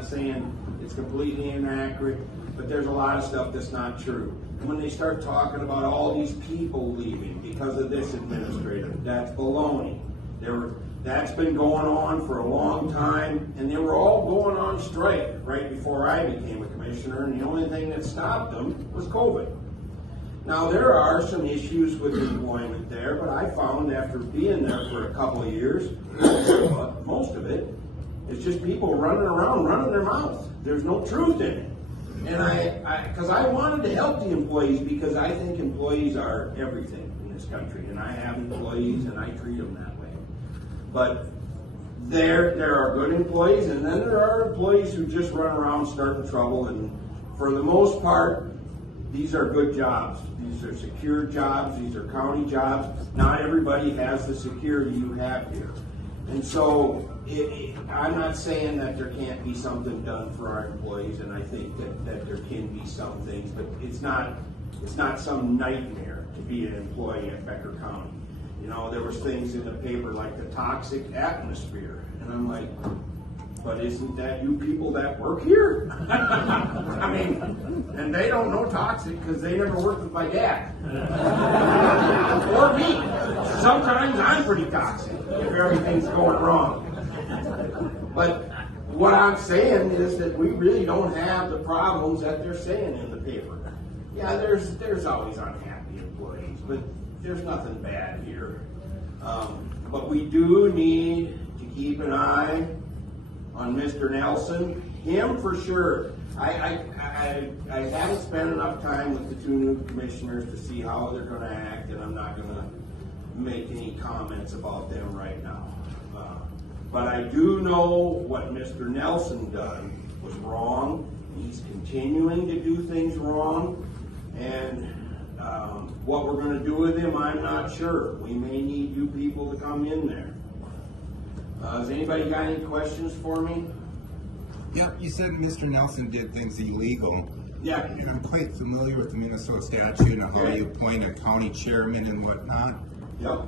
not saying it's completely inaccurate, but there's a lot of stuff that's not true. And when they start talking about all these people leaving because of this administrative, that's baloney. That's been going on for a long time, and they were all going on strike right before I became a commissioner, and the only thing that stopped them was COVID. Now, there are some issues with employment there, but I found after being there for a couple of years, most of it is just people running around, running their mouth. There's no truth in it. And because I wanted to help the employees, because I think employees are everything in this country, and I have employees and I treat them that way. But there are good employees, and then there are employees who just run around starting trouble, and for the most part, these are good jobs. These are secure jobs. These are county jobs. Not everybody has the security you have here. And so I'm not saying that there can't be something done for our employees, and I think that there can be some things, but it's not some nightmare to be an employee at Becker County. You know, there was things in the paper like the toxic atmosphere, and I'm like, but isn't that you people that work here? I mean, and they don't know toxic because they never worked with my dad. Or me. Sometimes I'm pretty toxic if everything's going wrong. But what I'm saying is that we really don't have the problems that they're saying in the paper. Yeah, there's always unhappy employees, but there's nothing bad here. But we do need to keep an eye on Mr. Nelson. Him for sure. I haven't spent enough time with the two new commissioners to see how they're going to act, and I'm not going to make any comments about them right now. But I do know what Mr. Nelson done was wrong. He's continuing to do things wrong, and what we're going to do with him, I'm not sure. We may need you people to come in there. Has anybody got any questions for me? Yeah, you said Mr. Nelson did things illegal. Yeah. And I'm quite familiar with the Minnesota statute and how you appoint a county chairman and whatnot. Yep.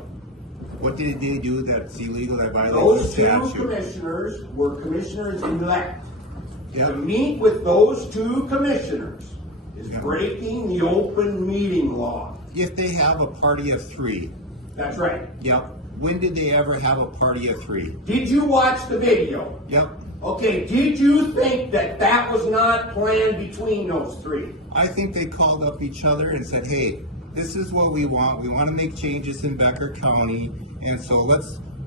What did they do that's illegal that violates the statute? Those two commissioners were commissioners elect. Yep. To meet with those two commissioners is breaking the open meeting law. If they have a party of three. That's right. Yep. When did they ever have a party of three? Did you watch the video? Yep. Okay, did you think that was not planned between those three? I think they called up each other and said, hey, this is what we want. We want to make changes in Becker County. And so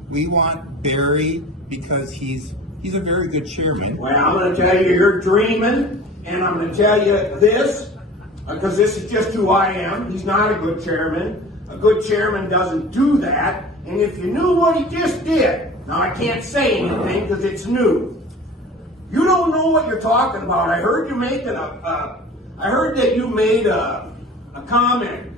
we want Barry because he's a very good chairman. Well, I'm going to tell you, you're dreaming, and I'm going to tell you this, because this is just who I am. He's not a good chairman. A good chairman doesn't do that. And if you knew what he just did, now I can't say anything because it's new. You don't know what you're talking about. I heard you make I heard that you made a comment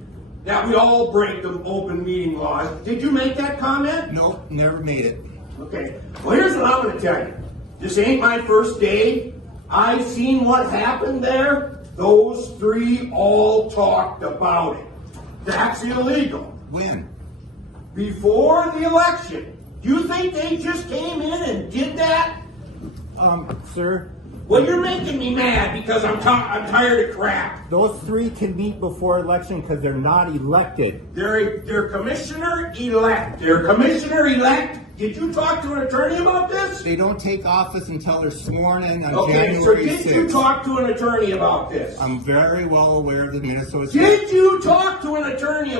that we all break the open meeting laws. Did you make that comment? Nope, never made it. Okay. Well, here's what I'm going to tell you. This ain't my first day. I've seen what happened there. Those three all talked about it. That's illegal. When? Before the election. Do you think they just came in and did that? Sir, Well, you're making me mad because I'm tired of crap. those three can meet before election because they're not elected. They're commissioner elect. They're commissioner elect. Did you talk to an attorney about this? They don't take office until they're sworn in on Okay, so January did 6th. you talk to an attorney about this? I'm very well aware of the Minnesota Did you talk to an attorney?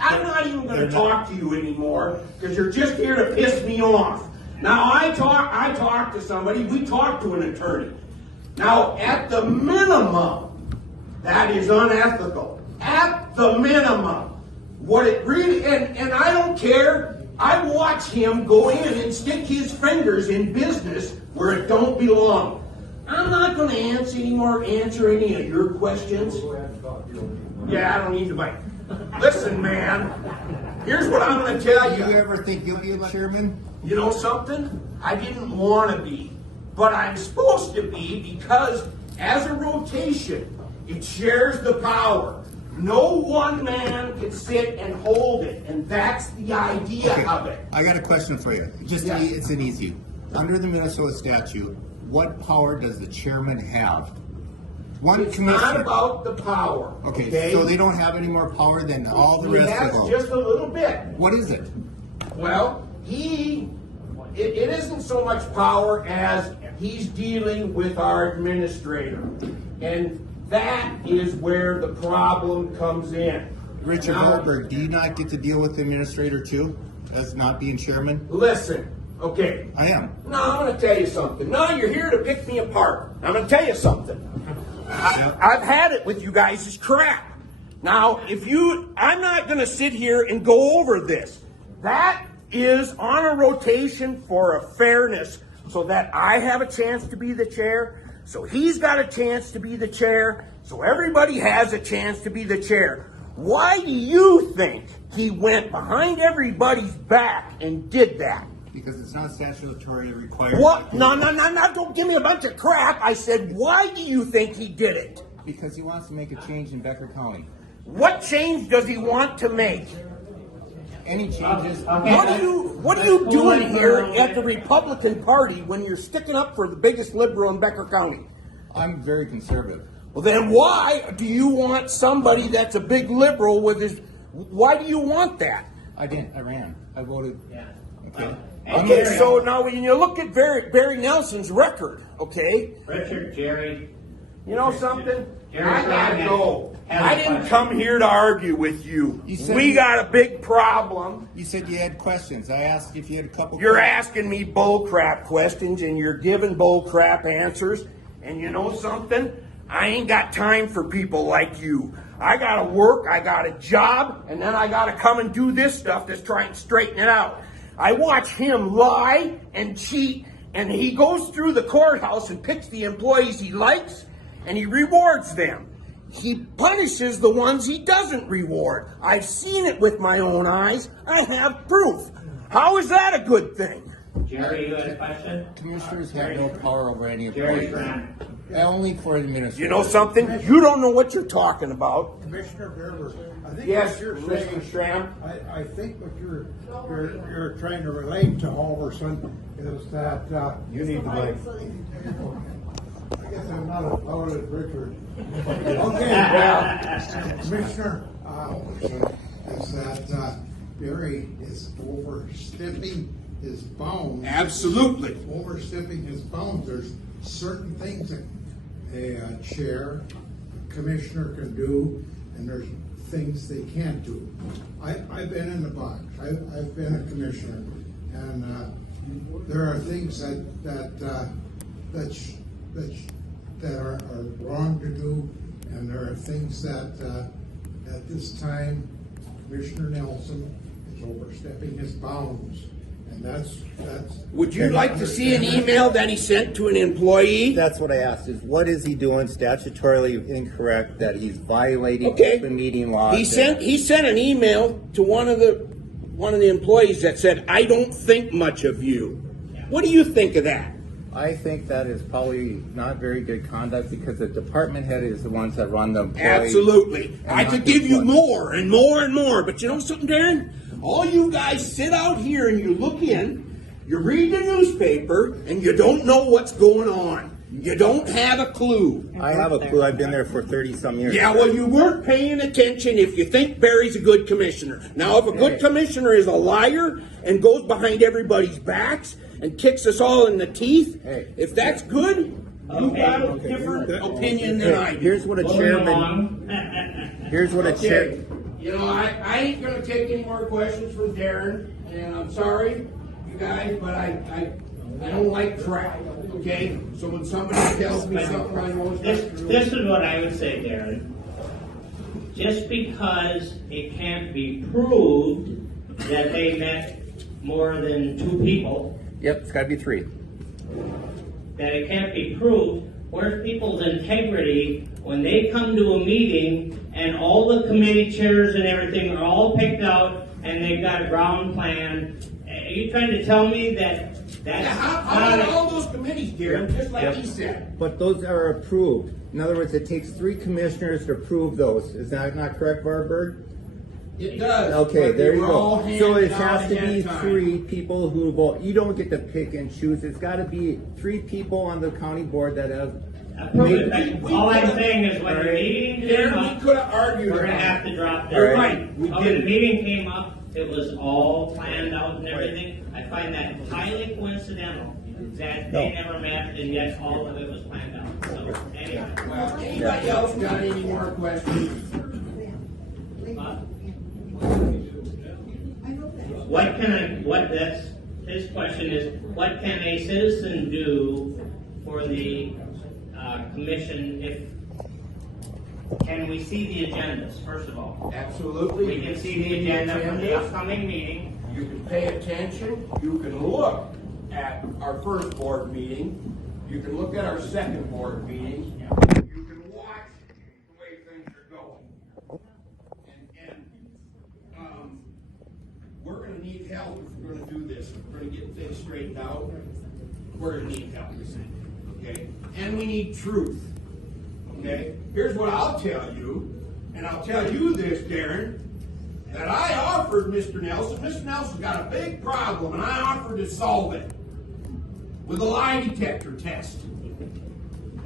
I'm not even going to talk to you anymore because you're just here to piss me off. Now, I talked to somebody. We talked to an attorney. Now, at the minimum, that is unethical. At the minimum. What it really, and I don't care. I watch him go in and stick his fingers in business where it don't belong. I'm not going to answer any of your questions. Yeah, I don't need to bite. Listen, man. Here's what I'm going to tell you. Do you ever think you'll be a chairman? You know something? I didn't want to be. But I'm supposed to be because as a rotation, it shares the power. No one man can sit and hold it. And that's the idea of it. I got a question for you. It's an easy. Under the Minnesota statute, what power does the chairman have? One It's commissioner. not about the power. Okay, so they don't have any more power than all the He rest has of them. just a little bit. What is it? Well, it isn't so much power as he's dealing with our administrator. And that is where the problem comes in. Richard Now, Harburg, do you not get to deal with the administrator too, as not being chairman? listen, okay. I am. No, I'm going to tell you something. No, you're here to pick me apart. I'm going to tell you something. I've had it with you guys. It's crap. Now, I'm not going to sit here and go over this. That is on a rotation for a fairness, so that I have a chance to be the chair, so he's got a chance to be the chair, so everybody has a chance to be the chair. Why do you think he went behind everybody's back and did that? Because it's not statutorily required. What? No, don't give me a bunch of crap. I said, why do you think he did it? Because he wants to make a change in Becker County. What change does he want to make? Any changes? What are you doing here at the Republican Party when you're sticking up for the biggest liberal in Becker County? I'm very conservative. Well, then why do you want somebody that's a big liberal with his... Why do you want that? I didn't. I ran. I voted. Yeah. Okay. Okay, so now when you look at Barry Nelson's record, okay, Richard, Jerry. you know something? Jerry I gotta Brown go. has I a didn't question. come here to argue with you. You said We you- got a big problem. You said you had questions. I asked if you had a couple. You're questions. asking me bull crap questions and you're giving bull crap answers. And you know something? I ain't got time for people like you. I gotta work, I got a job, and then I gotta come and do this stuff to try and straighten it out. I watch him lie and cheat, and he goes through the courthouse and picks the employees he likes, and he rewards them. He punishes the ones he doesn't reward. I've seen it with my own eyes. I have proof. How is that a good thing? Jerry, you had a question? Commissioners have no power over any Jerry employee. Brown. Only for administrators. You know something? You don't know what you're talking about. Commissioner Gerber, I think Yes, what you're Mr. saying, Schramm. I think what you're trying to relate to Halverson is that, You need to blame. I guess I'm not as loud as Richard. Okay, Commissioner, is that, Barry is overstepping his bounds. Absolutely. Overstepping his bounds. There's certain things that a chair, a commissioner can do, and there's things they can't do. I've been in the box. I've been a commissioner, and there are things that are wrong to do, and there are things that at this time Commissioner Nelson is overstepping his bounds, and that's. Would you like to see an email that he sent to an employee? That's what I asked. Is what is he doing statutorily incorrect that he's violating Okay. open meeting laws? He sent an email to one of the employees that said, "I don't think much of you." What do you think of that? I think that is probably not very good conduct because the department head is the ones that run the employee. Absolutely. and I not could the give you employee. more and more and more, but you know something, Darren? All you guys sit out here and you look in, you read the newspaper, and you don't know what's going on. You don't have a clue. I have a clue. I've been there for 30-some years. Yeah, well, you weren't paying attention if you think Barry's a good commissioner. Now, if a good commissioner is a liar and goes behind everybody's backs and kicks us all in the teeth, Hey. if that's good, you've got a different opinion than I do. Here's what a Moving chairman. along. Here's what a chair. Okay, you know, I ain't gonna take any more questions from Darren, and I'm sorry, you guys, but I don't like crap, okay? So when somebody tells me something I know is not true. This is what I would say, Darren. Just because it can't be proved that they met more than 2 people, Yep, it's got to be 3. that it can't be proved, where's people's integrity when they come to a meeting and all the committee chairs and everything are all picked out and they've got a ground plan? Are you trying to tell me that that's Yeah, how not about a- all those committees, Darren, just like he said? But those are approved. In other words, it takes 3 commissioners to approve those. Is that not correct, Barberg? It does. Okay, but there they you were all go. handed So it out has to ahead be of time. 3 people who vote. You don't get to pick and choose. It's got to be 3 people on the county board that have. All I'm saying is when the meeting came Darren, up, we could have argued we're gonna about have it. to drop You're this. right, we When did. the meeting came up, it was all planned out and everything. I find that highly coincidental that they never met and yet all of it was planned out. So, anyway. Well, anybody else got any more questions? That's, his question is, what can a citizen do for the commission can we see the agendas, first of all? Absolutely. We can see the agenda for the upcoming meeting. You can pay attention, you can look at our first board meeting, you can look at our second board meeting, you can watch the way things are going. And we're gonna need help if we're gonna do this, if we're gonna get things straightened out, we're gonna need help, okay? And we need truth, okay? Here's what I'll tell you, and I'll tell you this, Darren, that I offered Mr. Nelson. Mr. Nelson's got a big problem, and I offered to solve it with a lie detector test.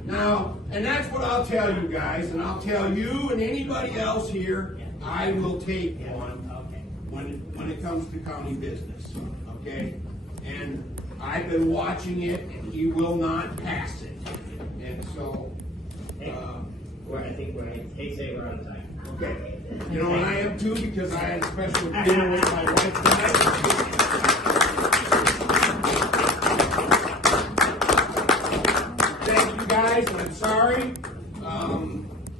Now, and that's what I'll tell you guys, and I'll tell you and anybody else here, I will take one when it comes to county business, okay? And I've been watching it, and he will not pass it. And so, I think they say we're on time. okay. You know, and I am too, because I had a special dinner with my wife tonight. Thank you guys, and I'm sorry,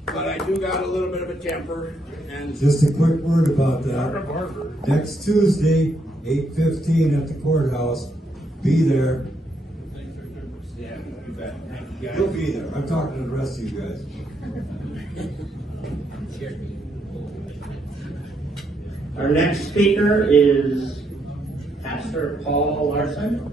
but I do got a little bit of a temper, and Just a quick word about that. Next Tuesday, 8:15 at the courthouse. Be there. yeah, you bet. Thank you guys. You'll be there. I'm talking to the rest of you guys. Our next speaker is Pastor Paul Larson.